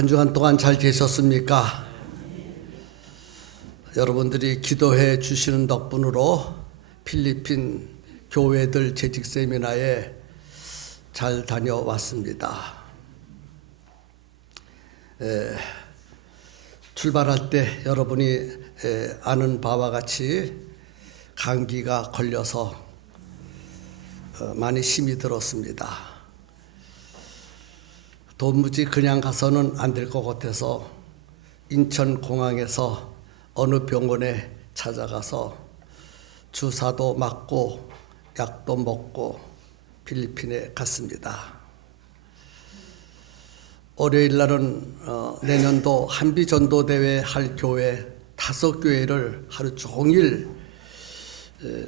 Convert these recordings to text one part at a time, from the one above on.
한 주간 동안 잘 계셨습니까? 여러분들이 기도해 주시는 덕분으로 필리핀 교회들 재직 세미나에 잘 다녀왔습니다. 출발할 때 여러분이 아는 바와 같이 감기가 걸려서 많이 힘이 들었습니다. 도무지 그냥 가서는 안 될 것 같아서 인천공항에서 어느 병원에 찾아가서 주사도 맞고 약도 먹고 필리핀에 갔습니다. 월요일 날은 내년도 한비 전도대회 할 교회 5교회를 하루 종일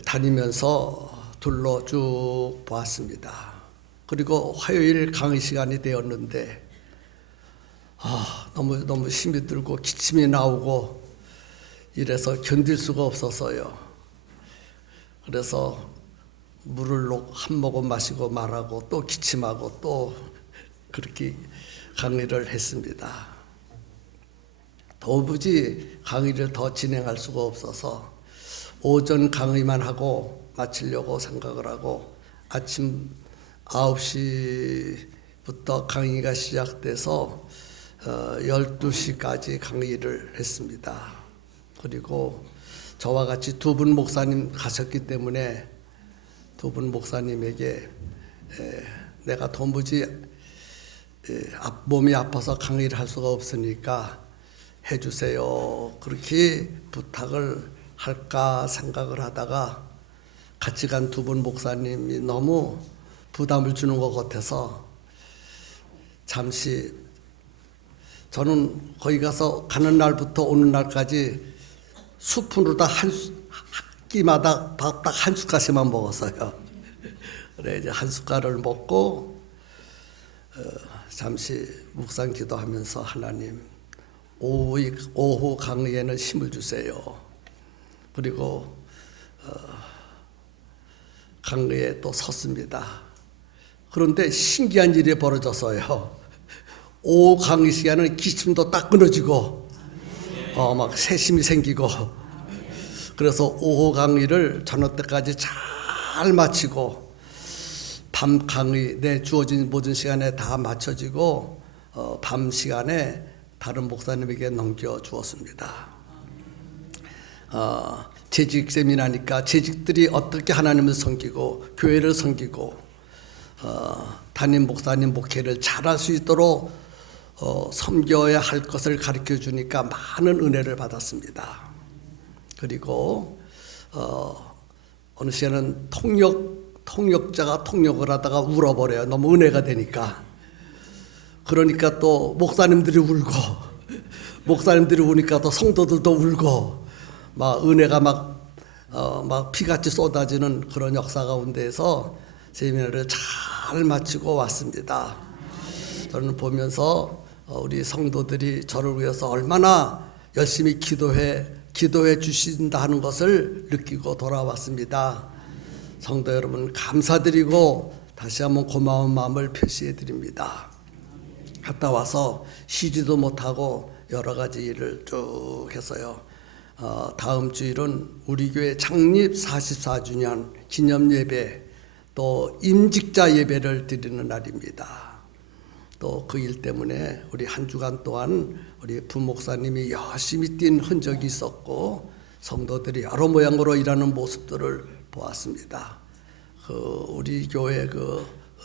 다니면서 둘러 쭉 보았습니다. 그리고 화요일 강의 시간이 되었는데 너무 힘이 들고 기침이 나오고 이래서 견딜 수가 없어서요. 그래서 물을 한 모금 마시고 말하고 또 기침하고 또 그렇게 강의를 했습니다. 도무지 강의를 더 진행할 수가 없어서 오전 강의만 하고 마치려고 생각을 하고 아침 9시부터 강의가 시작돼서 12시까지 강의를 했습니다. 그리고 저와 같이 두 분 목사님 가셨기 때문에 두 분 목사님에게 내가 도무지 몸이 아파서 강의를 할 수가 없으니까 해주세요. 그렇게 부탁을 할까 생각을 하다가 같이 간 두 분 목사님이 너무 부담을 주는 것 같아서 잠시 저는 거기 가서 가는 날부터 오는 날까지 스푼으로 한 끼마다 딱 한 숟갈씩만 먹었어요. 그래 이제 한 숟갈을 먹고 잠시 묵상 기도하면서 하나님 오후 강의에는 힘을 주세요. 그리고 강의에 또 섰습니다. 그런데 신기한 일이 벌어졌어요. 오후 강의 시간은 기침도 딱 끊어지고 막 새심이 생기고 그래서 오후 강의를 저녁 때까지 잘 마치고 밤 강의 내 주어진 모든 시간에 다 맞춰지고 밤 시간에 다른 목사님에게 넘겨주었습니다. 재직 세미나니까 재직들이 어떻게 하나님을 섬기고 교회를 섬기고 담임 목사님 목회를 잘할 수 있도록 섬겨야 할 것을 가르쳐 주니까 많은 은혜를 받았습니다. 그리고 어느 시에는 통역자가 통역을 하다가 울어버려요. 너무 은혜가 되니까. 그러니까 또 목사님들이 울고 목사님들이 우니까 또 성도들도 울고 막 은혜가 막 피같이 쏟아지는 그런 역사 가운데에서 세미나를 잘 마치고 왔습니다. 저는 보면서 우리 성도들이 저를 위해서 얼마나 열심히 기도해 주신다 하는 것을 느끼고 돌아왔습니다. 성도 여러분 감사드리고 다시 한번 고마운 마음을 표시해 드립니다. 갔다 와서 쉬지도 못하고 여러 가지 일을 쭉 했어요. 다음 주일은 우리 교회 창립 44주년 기념 예배 또 임직자 예배를 드리는 날입니다. 또 그 일 때문에 우리 한 주간 동안 우리 부목사님이 열심히 뛴 흔적이 있었고 성도들이 여러 모양으로 일하는 모습들을 보았습니다. 우리 교회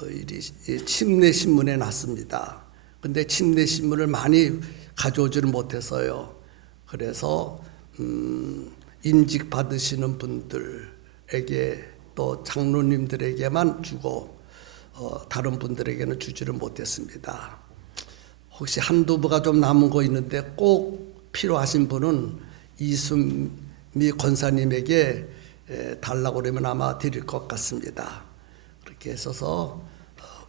일이 침례 신문에 났습니다. 근데 침례 신문을 많이 가져오지를 못해서요. 그래서 임직 받으시는 분들에게 또 장로님들에게만 주고 다른 분들에게는 주지를 못했습니다. 혹시 한두 부가 좀 남은 거 있는데 꼭 필요하신 분은 이순미 권사님에게 달라고 그러면 아마 드릴 것 같습니다. 그렇게 해서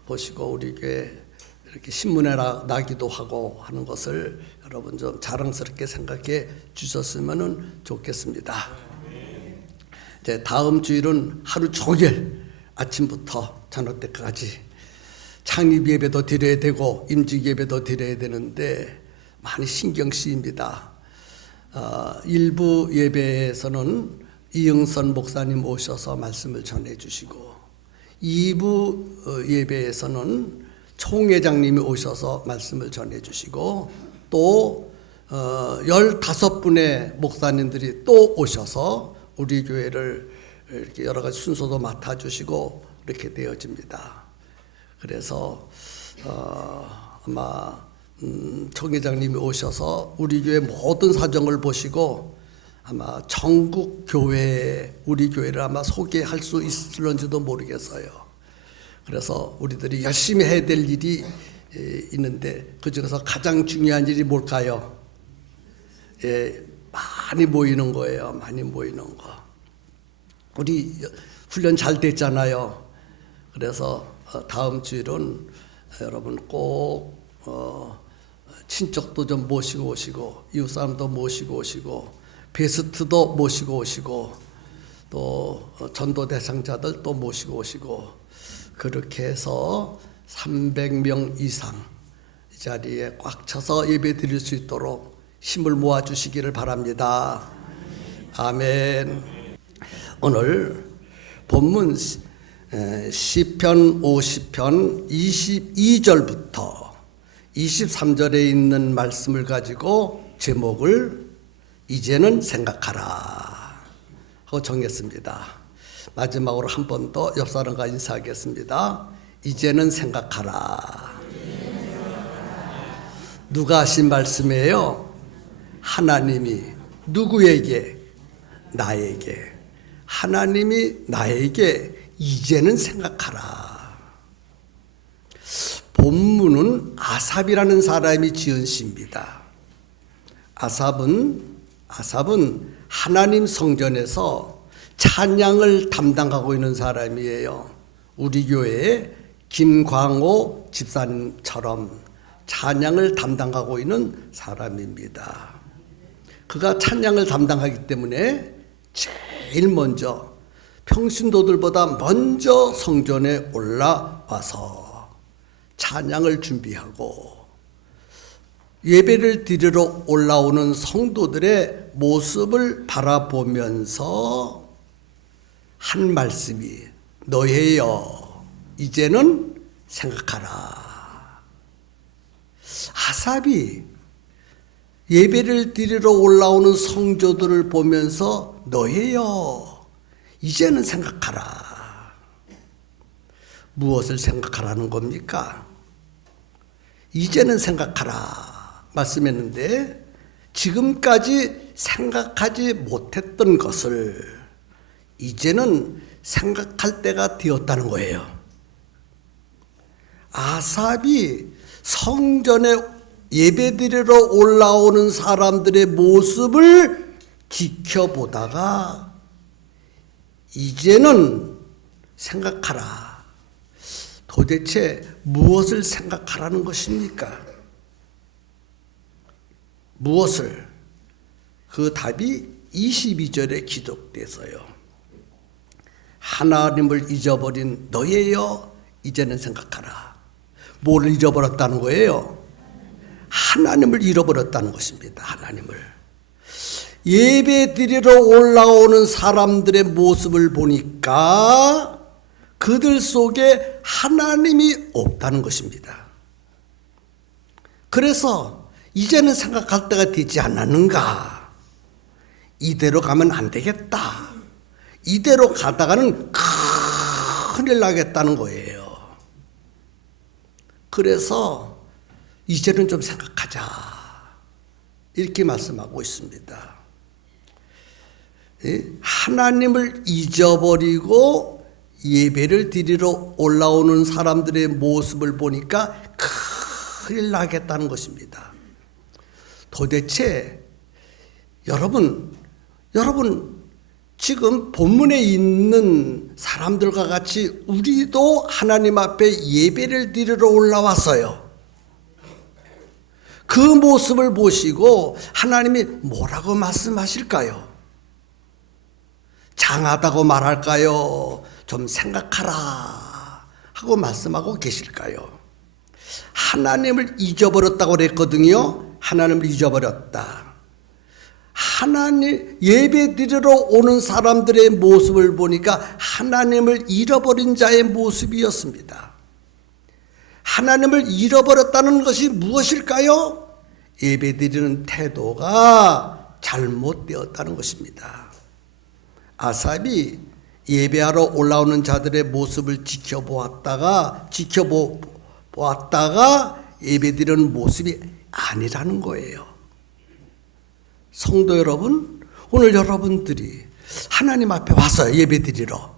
보시고 우리 교회 이렇게 신문에 나기도 하고 하는 것을 여러분 좀 자랑스럽게 생각해 주셨으면 좋겠습니다. 이제 다음 주일은 하루 종일 아침부터 저녁 때까지 창립 예배도 드려야 되고 임직 예배도 드려야 되는데 많이 신경 쓰입니다. 일부 예배에서는 이응선 목사님 오셔서 말씀을 전해주시고 2부 예배에서는 총회장님이 오셔서 말씀을 전해주시고 또 15분의 목사님들이 또 오셔서 우리 교회를 이렇게 여러 가지 순서도 맡아주시고 이렇게 되어집니다. 그래서 아마 총회장님이 오셔서 우리 교회 모든 사정을 보시고 아마 전국 교회에 우리 교회를 아마 소개할 수 있을런지도 모르겠어요. 그래서 우리들이 열심히 해야 될 일이 있는데 그중에서 가장 중요한 일이 뭘까요? 많이 모이는 거예요. 많이 모이는 거. 우리 훈련 잘 됐잖아요. 그래서 다음 주일은 여러분 꼭 친척도 좀 모시고 오시고 이웃사람도 모시고 오시고 베스트도 모시고 오시고 또 전도 대상자들 또 모시고 오시고 그렇게 해서 300명 이상 이 자리에 꽉 차서 예배 드릴 수 있도록 힘을 모아 주시기를 바랍니다. 아멘. 오늘 본문 시편 50편 22절부터 23절에 있는 말씀을 가지고 제목을 이제는 생각하라 하고 정했습니다. 마지막으로 한 번 더 옆 사람과 인사하겠습니다. 이제는 생각하라. 누가 하신 말씀이에요? 하나님이 누구에게? 나에게. 하나님이 나에게 이제는 생각하라. 본문은 아삽이라는 사람이 지은 시입니다. 아삽은 하나님 성전에서 찬양을 담당하고 있는 사람이에요. 우리 교회에 김광호 집사님처럼 찬양을 담당하고 있는 사람입니다. 그가 찬양을 담당하기 때문에 제일 먼저 평신도들보다 먼저 성전에 올라와서 찬양을 준비하고 예배를 드리러 올라오는 성도들의 모습을 바라보면서 한 말씀이 너희여 이제는 생각하라. 아삽이 예배를 드리러 올라오는 성도들을 보면서 너희여 이제는 생각하라. 무엇을 생각하라는 겁니까? 이제는 생각하라 말씀했는데 지금까지 생각하지 못했던 것을 이제는 생각할 때가 되었다는 거예요. 아삽이 성전에 예배드리러 올라오는 사람들의 모습을 지켜보다가 이제는 생각하라. 도대체 무엇을 생각하라는 것입니까? 무엇을? 그 답이 22절에 기록돼서요. 하나님을 잊어버린 너희여 이제는 생각하라. 뭘 잊어버렸다는 거예요? 하나님을 잃어버렸다는 것입니다. 하나님을. 예배 드리러 올라오는 사람들의 모습을 보니까 그들 속에 하나님이 없다는 것입니다. 그래서 이제는 생각할 때가 되지 않았는가? 이대로 가면 안 되겠다. 이대로 가다가는 큰일 나겠다는 거예요. 그래서 이제는 좀 생각하자. 이렇게 말씀하고 있습니다. 하나님을 잊어버리고 예배를 드리러 올라오는 사람들의 모습을 보니까 큰일 나겠다는 것입니다. 도대체 여러분 지금 본문에 있는 사람들과 같이 우리도 하나님 앞에 예배를 드리러 올라왔어요. 그 모습을 보시고 하나님이 뭐라고 말씀하실까요? 장하다고 말할까요? 좀 생각하라 하고 말씀하고 계실까요? 하나님을 잊어버렸다고 그랬거든요. 하나님을 잊어버렸다. 하나님 예배 드리러 오는 사람들의 모습을 보니까 하나님을 잃어버린 자의 모습이었습니다. 하나님을 잃어버렸다는 것이 무엇일까요? 예배 드리는 태도가 잘못되었다는 것입니다. 아삽이 예배하러 올라오는 자들의 모습을 지켜보았다가 예배드리는 모습이 아니라는 거예요. 성도 여러분, 오늘 여러분들이 하나님 앞에 와서 예배드리러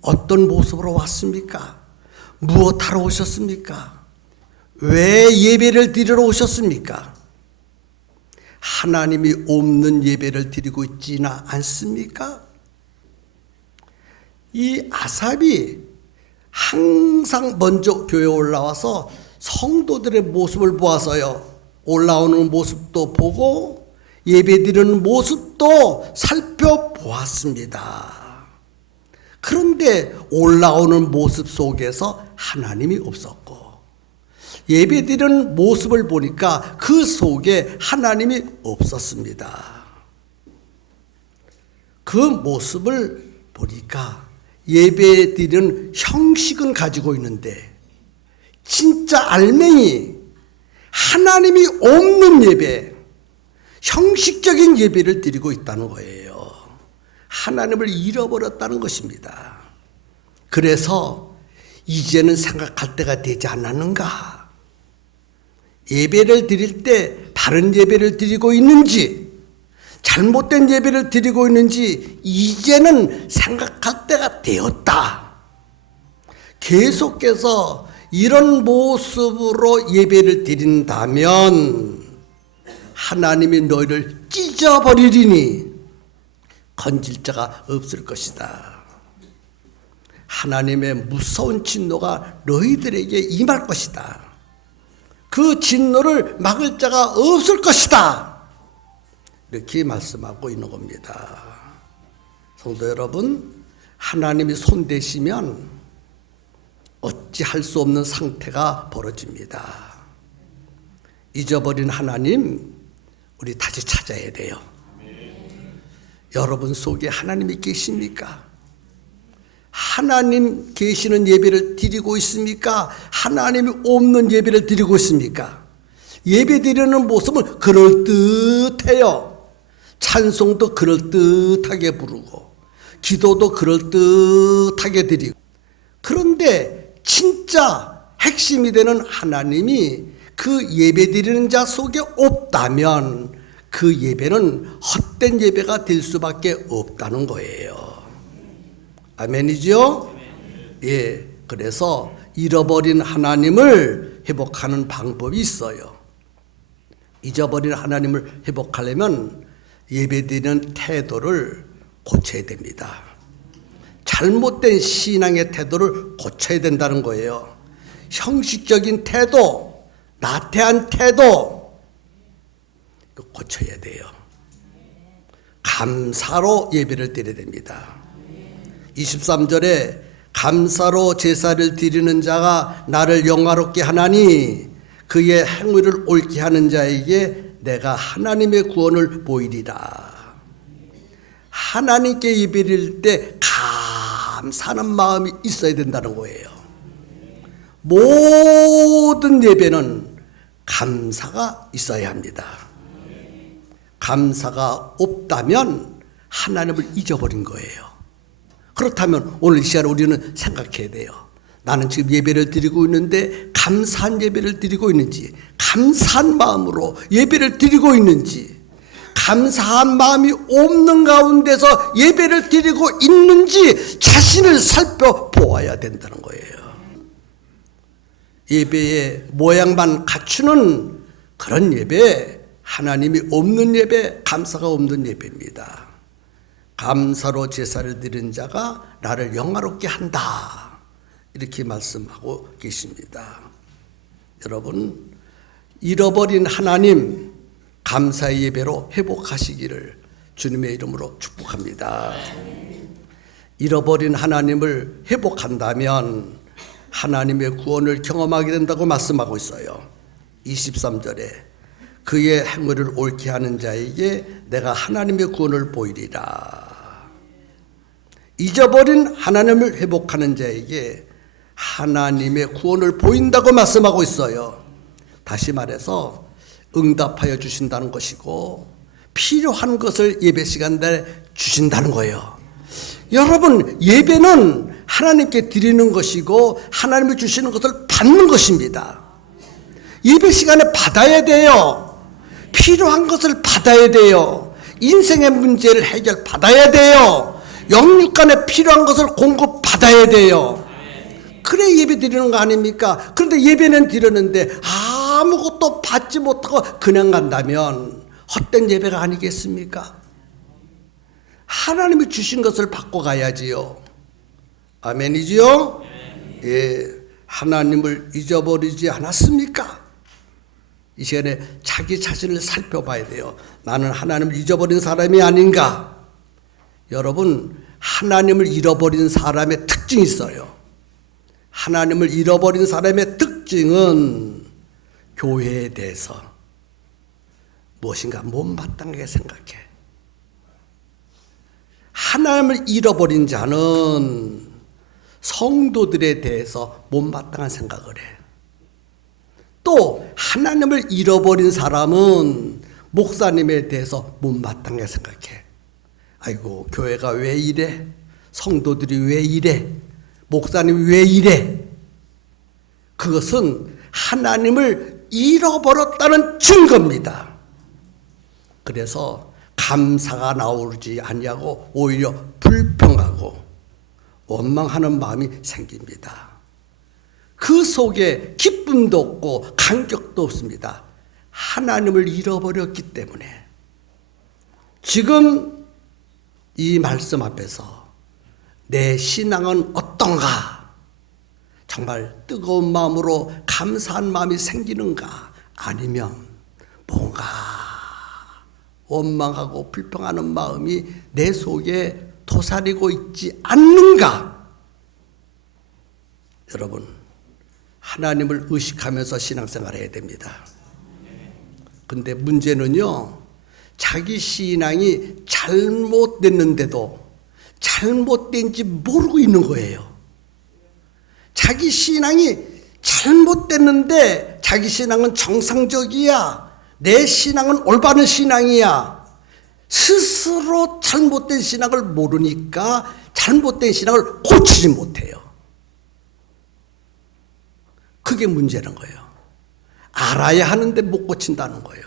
어떤 모습으로 왔습니까? 무엇하러 오셨습니까? 왜 예배를 드리러 오셨습니까? 하나님이 없는 예배를 드리고 있지는 않습니까? 이 아삽이 항상 먼저 교회에 올라와서 성도들의 모습을 보아서요, 올라오는 모습도 보고 예배드리는 모습도 살펴보았습니다. 그런데 올라오는 모습 속에서 하나님이 없었고, 예배드리는 모습을 보니까 그 속에 하나님이 없었습니다. 그 모습을 보니까 예배드리는 형식은 가지고 있는데 진짜 알맹이 하나님이 없는 예배, 형식적인 예배를 드리고 있다는 거예요. 하나님을 잃어버렸다는 것입니다. 그래서 이제는 생각할 때가 되지 않았는가? 예배를 드릴 때 바른 예배를 드리고 있는지, 잘못된 예배를 드리고 있는지 이제는 생각할 때가 되었다. 계속해서 이런 모습으로 예배를 드린다면 하나님이 너희를 찢어버리리니 건질 자가 없을 것이다. 하나님의 무서운 진노가 너희들에게 임할 것이다. 그 진노를 막을 자가 없을 것이다. 이렇게 말씀하고 있는 겁니다. 성도 여러분, 하나님이 손대시면 어찌할 수 없는 상태가 벌어집니다. 잊어버린 하나님, 우리 다시 찾아야 돼요. 여러분 속에 하나님이 계십니까? 하나님 계시는 예배를 드리고 있습니까? 하나님이 없는 예배를 드리고 있습니까? 예배 드리는 모습은 그럴듯해요. 찬송도 그럴듯하게 부르고 기도도 그럴듯하게 드리고, 그런데 진짜 핵심이 되는 하나님이 그 예배 드리는 자 속에 없다면 그 예배는 헛된 예배가 될 수밖에 없다는 거예요. 아멘이죠? 예, 그래서 잃어버린 하나님을 회복하는 방법이 있어요. 잊어버린 하나님을 회복하려면 예배드리는 태도를 고쳐야 됩니다. 잘못된 신앙의 태도를 고쳐야 된다는 거예요. 형식적인 태도, 나태한 태도 고쳐야 돼요. 감사로 예배를 드려야 됩니다. 23절에 감사로 제사를 드리는 자가 나를 영화롭게 하나니 그의 행위를 옳게 하는 자에게 내가 하나님의 구원을 보이리라. 하나님께 예배를 드릴 때 감사하는 마음이 있어야 된다는 거예요. 모든 예배는 감사가 있어야 합니다. 감사가 없다면 하나님을 잊어버린 거예요. 그렇다면 오늘 이 시간에 우리는 생각해야 돼요. 나는 지금 예배를 드리고 있는데 감사한 예배를 드리고 있는지, 감사한 마음으로 예배를 드리고 있는지, 감사한 마음이 없는 가운데서 예배를 드리고 있는지 자신을 살펴보아야 된다는 거예요. 예배의 모양만 갖추는 그런 예배, 하나님이 없는 예배, 감사가 없는 예배입니다. 감사로 제사를 드린 자가 나를 영화롭게 한다, 이렇게 말씀하고 계십니다. 여러분, 잃어버린 하나님 감사의 예배로 회복하시기를 주님의 이름으로 축복합니다. 잃어버린 하나님을 회복한다면 하나님의 구원을 경험하게 된다고 말씀하고 있어요. 23절에 그의 행위를 옳게 하는 자에게 내가 하나님의 구원을 보이리라. 잊어버린 하나님을 회복하는 자에게 하나님의 구원을 보인다고 말씀하고 있어요. 다시 말해서 응답하여 주신다는 것이고 필요한 것을 예배 시간 내 주신다는 거예요. 여러분, 예배는 하나님께 드리는 것이고 하나님이 주시는 것을 받는 것입니다. 예배 시간에 받아야 돼요. 필요한 것을 받아야 돼요. 인생의 문제를 해결 받아야 돼요. 영육간에 필요한 것을 공급 받아야 돼요. 그래 예배 드리는 거 아닙니까? 그런데 예배는 드렸는데 아무것도 받지 못하고 그냥 간다면 헛된 예배가 아니겠습니까? 하나님이 주신 것을 받고 가야지요. 아멘이지요? 예, 하나님을 잊어버리지 않았습니까? 이 시간에 자기 자신을 살펴봐야 돼요. 나는 하나님을 잊어버린 사람이 아닌가? 여러분, 하나님을 잃어버린 사람의 특징이 있어요. 하나님을 잃어버린 사람의 특징은 교회에 대해서 무엇인가 못마땅하게 생각해. 하나님을 잃어버린 자는 성도들에 대해서 못마땅한 생각을 해. 또 하나님을 잃어버린 사람은 목사님에 대해서 못마땅하게 생각해. 아이고, 교회가 왜 이래? 성도들이 왜 이래? 목사님이 왜 이래? 그것은 하나님을 잃어버렸다는 증거입니다. 그래서 감사가 나오지 않냐고 오히려 불평하고 원망하는 마음이 생깁니다. 그 속에 기쁨도 없고 감격도 없습니다. 하나님을 잃어버렸기 때문에. 지금 이 말씀 앞에서 내 신앙은 어떤가? 정말 뜨거운 마음으로 감사한 마음이 생기는가? 아니면 뭔가 원망하고 불평하는 마음이 내 속에 도사리고 있지 않는가? 여러분, 하나님을 의식하면서 신앙생활을 해야 됩니다. 근데 문제는요, 자기 신앙이 잘못됐는데도 잘못된지 모르고 있는 거예요. 자기 신앙이 잘못됐는데 자기 신앙은 정상적이야. 내 신앙은 올바른 신앙이야. 스스로 잘못된 신앙을 모르니까 잘못된 신앙을 고치지 못해요. 그게 문제는 거예요. 알아야 하는데 못 고친다는 거예요.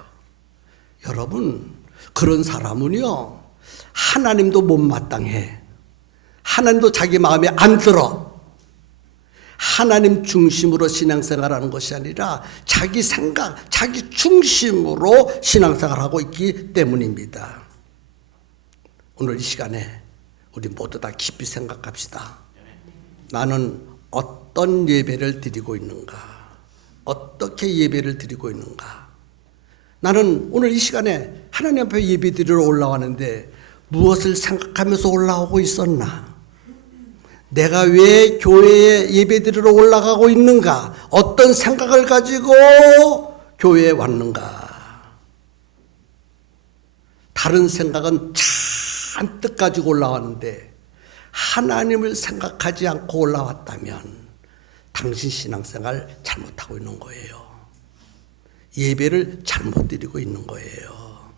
여러분, 그런 사람은요, 하나님도 못마땅해. 하나님도 자기 마음에 안 들어. 하나님 중심으로 신앙생활하는 것이 아니라 자기 생각, 자기 중심으로 신앙생활하고 있기 때문입니다. 오늘 이 시간에 우리 모두 다 깊이 생각합시다. 나는 어떤 예배를 드리고 있는가? 어떻게 예배를 드리고 있는가? 나는 오늘 이 시간에 하나님 앞에 예배 드리러 올라왔는데 무엇을 생각하면서 올라오고 있었나? 내가 왜 교회에 예배 드리러 올라가고 있는가? 어떤 생각을 가지고 교회에 왔는가? 다른 생각은 잔뜩 가지고 올라왔는데 하나님을 생각하지 않고 올라왔다면 당신 신앙생활 잘못하고 있는 거예요. 예배를 잘못 드리고 있는 거예요.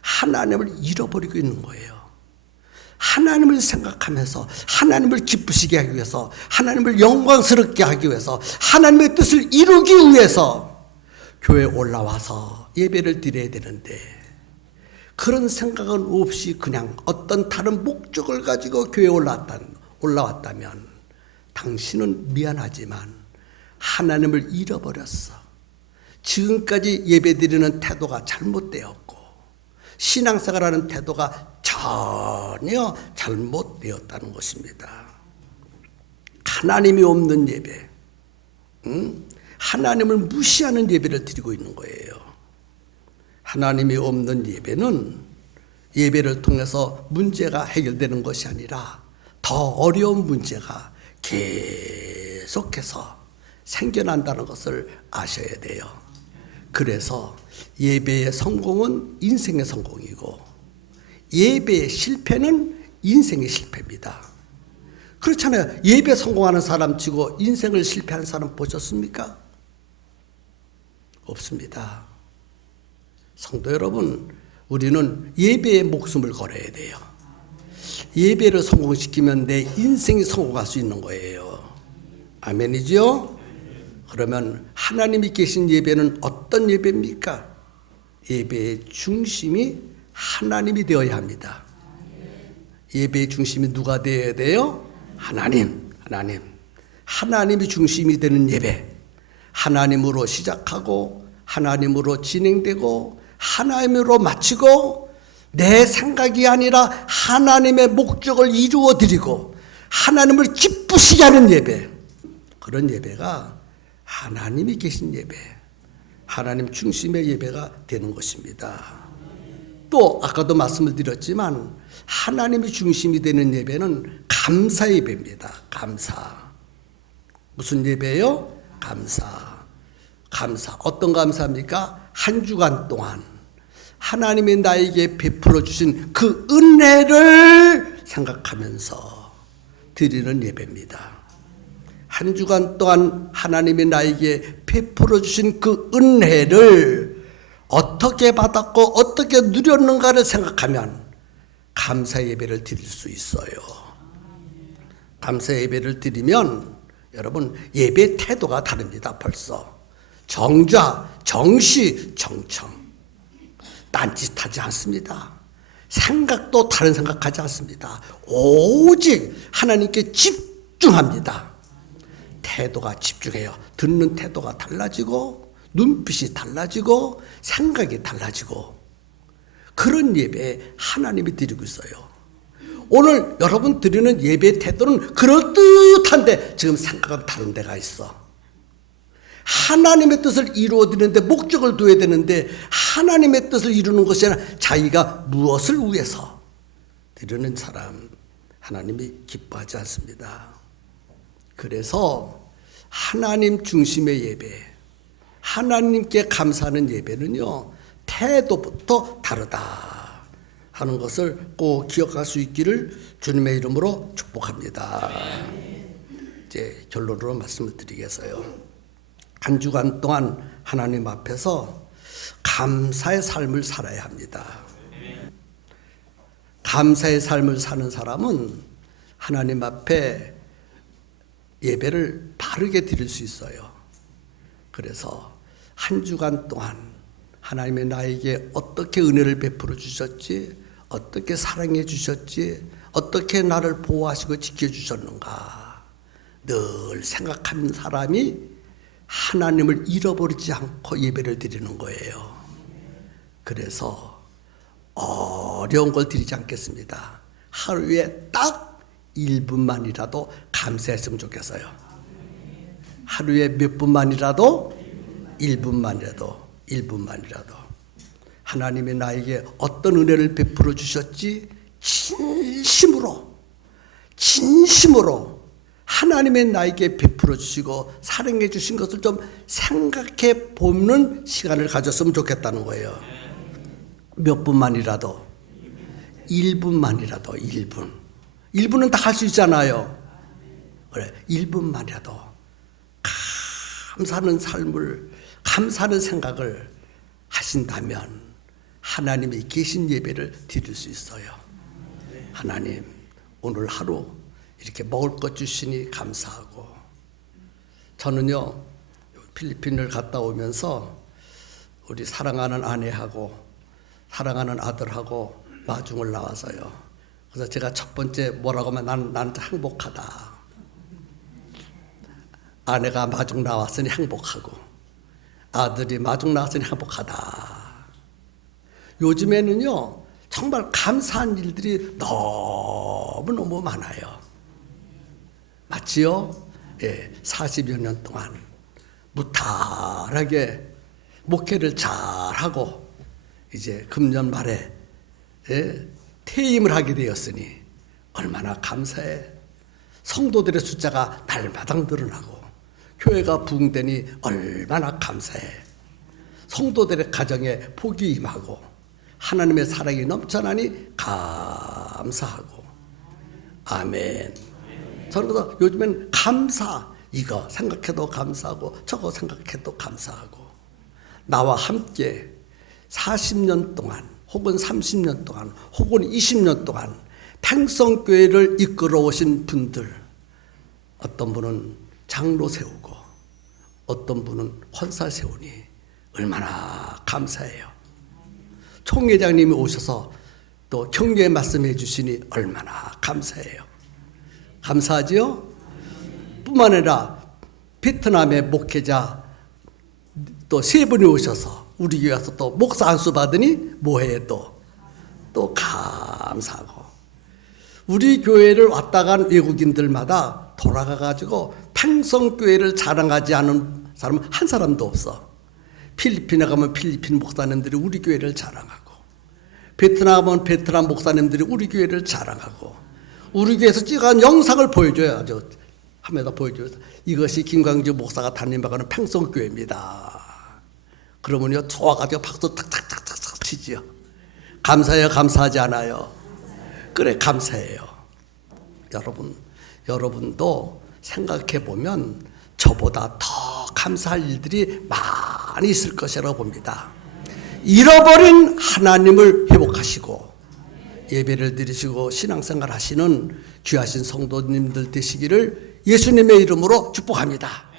하나님을 잃어버리고 있는 거예요. 하나님을 생각하면서 하나님을 기쁘시게 하기 위해서, 하나님을 영광스럽게 하기 위해서, 하나님의 뜻을 이루기 위해서 교회에 올라와서 예배를 드려야 되는데 그런 생각은 없이 그냥 어떤 다른 목적을 가지고 교회에 올라왔다면 당신은 미안하지만 하나님을 잃어버렸어. 지금까지 예배드리는 태도가 잘못되었고 신앙생활하는 태도가 전혀 잘못되었다는 것입니다. 하나님이 없는 예배, 하나님을 무시하는 예배를 드리고 있는 거예요. 하나님이 없는 예배는 예배를 통해서 문제가 해결되는 것이 아니라 더 어려운 문제가 계속 계속해서 생겨난다는 것을 아셔야 돼요. 그래서 예배의 성공은 인생의 성공이고 예배의 실패는 인생의 실패입니다. 그렇잖아요. 예배 성공하는 사람 치고 인생을 실패하는 사람 보셨습니까? 없습니다. 성도 여러분, 우리는 예배에 목숨을 걸어야 돼요. 예배를 성공시키면 내 인생이 성공할 수 있는 거예요. 아멘이죠? 그러면 하나님이 계신 예배는 어떤 예배입니까? 예배의 중심이 하나님이 되어야 합니다. 예배의 중심이 누가 되어야 돼요? 하나님. 하나님이 중심이 되는 예배. 하나님으로 시작하고 하나님으로 진행되고 하나님으로 마치고 내 생각이 아니라 하나님의 목적을 이루어 드리고 하나님을 기쁘시게 하는 예배. 그런 예배가 하나님이 계신 예배, 하나님 중심의 예배가 되는 것입니다. 또 아까도 말씀을 드렸지만 하나님이 중심이 되는 예배는 감사 예배입니다. 감사. 무슨 예배예요? 감사. 어떤 감사입니까? 한 주간 동안 하나님이 나에게 베풀어 주신 그 은혜를 생각하면서 드리는 예배입니다. 한 주간 동안 하나님이 나에게 베풀어 주신 그 은혜를 어떻게 받았고 어떻게 누렸는가를 생각하면 감사 예배를 드릴 수 있어요. 감사 예배를 드리면 여러분 예배 태도가 다릅니다. 벌써 정좌, 정시, 정청. 딴짓하지 않습니다. 생각도 다른 생각하지 않습니다. 오직 하나님께 집중합니다. 태도가 집중해요. 듣는 태도가 달라지고 눈빛이 달라지고 생각이 달라지고 그런 예배에 하나님이 드리고 있어요. 오늘 여러분 드리는 예배 태도는 그럴듯한데 지금 생각은 다른 데가 있어. 하나님의 뜻을 이루어 드리는데 목적을 둬야 되는데 하나님의 뜻을 이루는 것이 아니라 자기가 무엇을 위해서 드리는 사람 하나님이 기뻐하지 않습니다. 그래서 하나님 중심의 예배, 하나님께 감사하는 예배는요 태도부터 다르다 하는 것을 꼭 기억할 수 있기를 주님의 이름으로 축복합니다. 이제 결론으로 말씀을 드리겠어요. 한 주간 동안 하나님 앞에서 감사의 삶을 살아야 합니다. 감사의 삶을 사는 사람은 하나님 앞에 예배를 바르게 드릴 수 있어요. 그래서 한 주간 동안 하나님이 나에게 어떻게 은혜를 베풀어 주셨지, 어떻게 사랑해 주셨지, 어떻게 나를 보호하시고 지켜주셨는가 늘 생각하는 사람이 하나님을 잃어버리지 않고 예배를 드리는 거예요. 그래서 어려운 걸 드리지 않겠습니다. 하루에 딱 1분만이라도 감사했으면 좋겠어요. 하루에 몇 분만이라도 1분만이라도 하나님이 나에게 어떤 은혜를 베풀어 주셨지 진심으로 하나님의 나에게 베풀어 주시고 사랑해 주신 것을 좀 생각해 보는 시간을 가졌으면 좋겠다는 거예요. 몇 분만이라도 1분만이라도 1분은 다 할 수 있잖아요. 그래 1분만이라도 감사하는 삶을 감사하는 생각을 하신다면 하나님이 계신 예배를 드릴 수 있어요. 하나님 오늘 하루 이렇게 먹을 것 주시니 감사하고 저는요 필리핀을 갔다 오면서 우리 사랑하는 아내하고 사랑하는 아들하고 마중을 나와서요. 그래서 제가 첫 번째 뭐라고 하면 나는 행복하다. 아내가 마중 나왔으니 행복하고 아들이 마중 나왔으니 행복하다. 요즘에는요 정말 감사한 일들이 너무너무 많아요. 맞지요? 예, 40여 년 동안 무탈하게 목회를 잘하고 이제 금년 말에 퇴임을 하게 되었으니 얼마나 감사해. 성도들의 숫자가 날마다 늘어나고 교회가 부흥되니 얼마나 감사해. 성도들의 가정에 복이 임하고 하나님의 사랑이 넘쳐나니 감사하고. 아멘. 저는 그래서 요즘엔 감사, 이거 생각해도 감사하고 저거 생각해도 감사하고. 나와 함께 40년 동안 혹은 30년 동안 혹은 20년 동안 팽성교회를 이끌어 오신 분들, 어떤 분은 장로 세우고 어떤 분은 헌사 세우니 얼마나 감사해요. 총회장님이 오셔서 또 격려의 말씀해 주시니 얼마나 감사해요. 감사하지요? 뿐만 아니라 베트남의 목회자 또 3분이 오셔서 우리 교회 와서 또 목사 안수 받으니 뭐해, 또 감사하고. 우리 교회를 왔다 간 외국인들마다 돌아가 가지고 팽성교회를 자랑하지 않은 사람은 한 사람도 없어. 필리핀에 가면 필리핀 목사님들이 우리 교회를 자랑하고, 베트남 가면 베트남 목사님들이 우리 교회를 자랑하고, 우리 교회에서 찍은 영상을 보여줘야죠. 하면서 보여줘요. 이것이 김광주 목사가 담임하는 팽성교회입니다. 그러면요, 좋아가지고 박수 탁탁탁탁 치지요. 감사해요, 감사하지 않아요? 그래, 감사해요. 여러분도 생각해 보면 저보다 더 감사할 일들이 많이 있을 것이라고 봅니다. 잃어버린 하나님을 회복하시고 예배를 드리시고 신앙생활 하시는 귀하신 성도님들 되시기를 예수님의 이름으로 축복합니다.